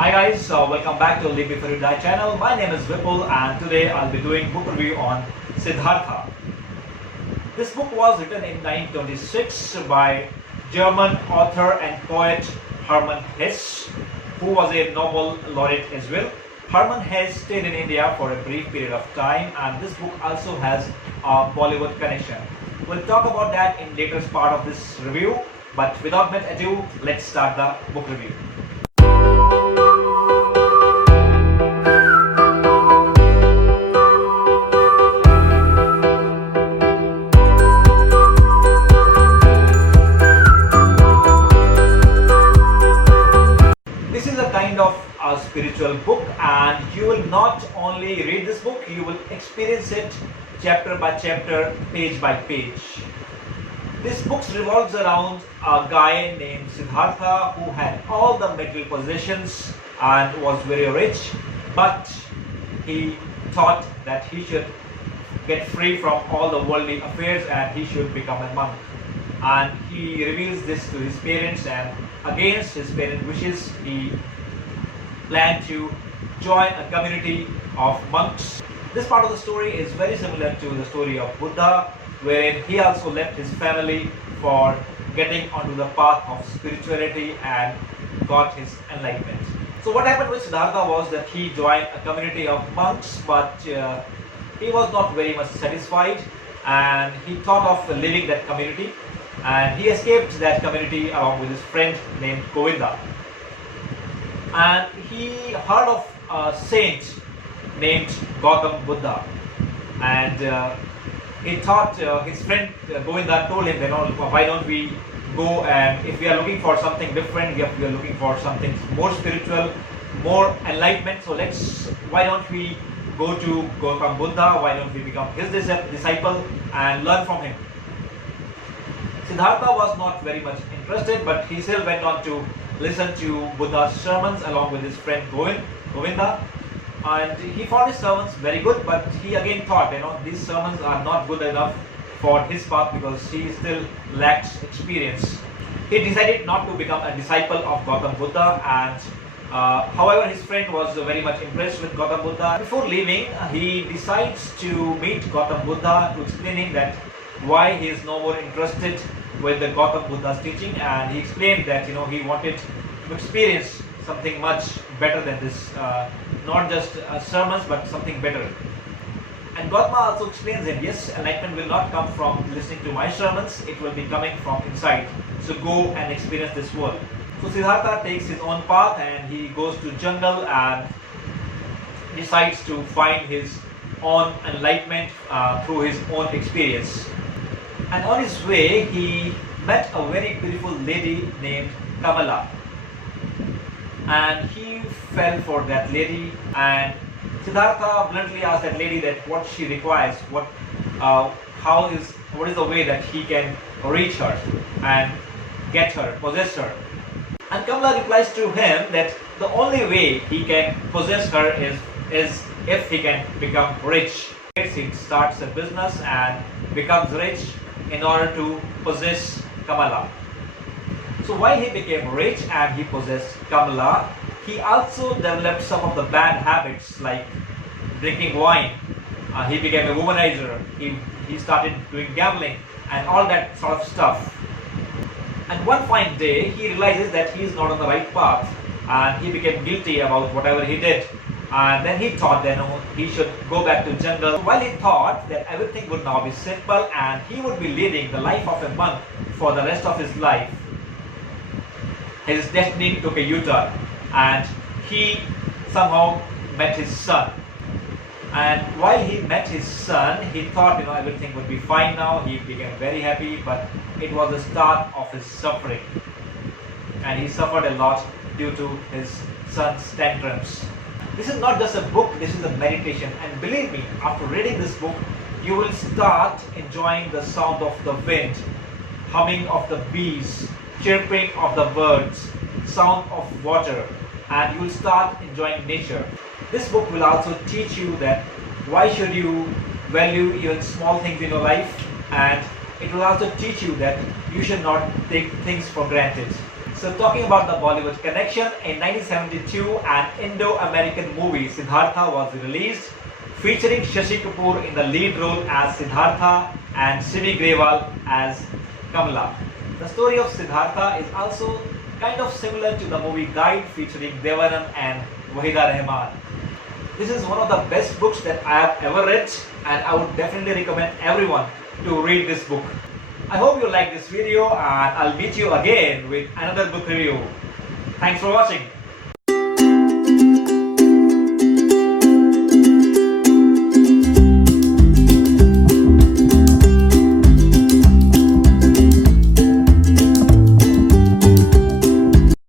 Hi guys, welcome back to Live Before You Die channel. My name is Vipul and today I'll be doing book review on Siddhartha. This book was written in 1926 by German author and poet Hermann Hesse, who was a Nobel laureate as well. Hermann Hesse stayed in India for a brief period of time, and this book also has a Bollywood connection. We'll talk about that in later part of this review, but without much ado, let's start the book review. This is a kind of a spiritual book, and you will not only read this book, you will experience it chapter by chapter, page by page. This book revolves around a guy named Siddhartha who had all the material possessions and was very rich, but he thought that he should get free from all the worldly affairs and he should become a monk. And he reveals this to his parents, and against his parents' wishes, he planned to join a community of monks. This part of the story is very similar to the story of Buddha, wherein he also left his family for getting onto the path of spirituality and got his enlightenment. So what happened with Siddhartha was that he joined a community of monks, but he was not very much satisfied, and he thought of leaving that community, and he escaped that community along with his friend named Govinda. And he heard of a saint named Gautam Buddha, and he thought his friend Govinda told him, why don't we go, and if we are looking for something different, if we are looking for something more spiritual, more enlightenment, so why don't we go to Gautam Buddha, why don't we become his disciple and learn from him. Siddhartha was not very much interested, but he still went on to listen to Buddha's sermons along with his friend Govinda, and he found his sermons very good, but he again thought, these sermons are not good enough for his path because he still lacks experience. He decided not to become a disciple of Gautam Buddha, and however his friend was very much impressed with Gautam Buddha. Before leaving, he decides to meet Gautam Buddha to explain him that why he is no more interested with the Gautam Buddha's teaching, and he explained that he wanted to experience something much better than this, not just sermons but something better. And Gautama also explains him, yes, enlightenment will not come from listening to my sermons, it will be coming from inside, so go and experience this world. So Siddhartha takes his own path and he goes to jungle and decides to find his own enlightenment through his own experience. And on his way, he met a very beautiful lady named Kamala, and he fell for that lady, and Siddhartha bluntly asked that lady that what she requires, what is the way that he can reach her and get her, possess her. And Kamala replies to him that the only way he can possess her is if he can become rich. He starts a business and becomes rich in order to possess Kamala. So while he became rich and he possessed Kamala, he also developed some of the bad habits like drinking wine. He became a womanizer. He started doing gambling and all that sort of stuff. And one fine day, he realizes that he is not on the right path, and he became guilty about whatever he did. And then he thought that he should go back to jungle. While he thought that everything would now be simple and he would be leading the life of a monk for the rest of his life, his destiny took a U-turn, and he somehow met his son. And while he met his son, he thought everything would be fine now. He became very happy, but it was the start of his suffering, and he suffered a lot due to his son's tantrums. This is not just a book, this is a meditation, and believe me, after reading this book, you will start enjoying the sound of the wind, humming of the bees, chirping of the birds, sound of water, and you will start enjoying nature. This book will also teach you that why should you value even small things in your life, and it will also teach you that you should not take things for granted. So talking about the Bollywood connection, in 1972 an Indo-American movie Siddhartha was released featuring Shashi Kapoor in the lead role as Siddhartha and Simi Grewal as Kamala. The story of Siddhartha is also kind of similar to the movie Guide featuring Devanam and Wahida Rahman. This is one of the best books that I have ever read, and I would definitely recommend everyone to read this book. I hope you like this video, and I'll meet you again with another book review. Thanks for watching.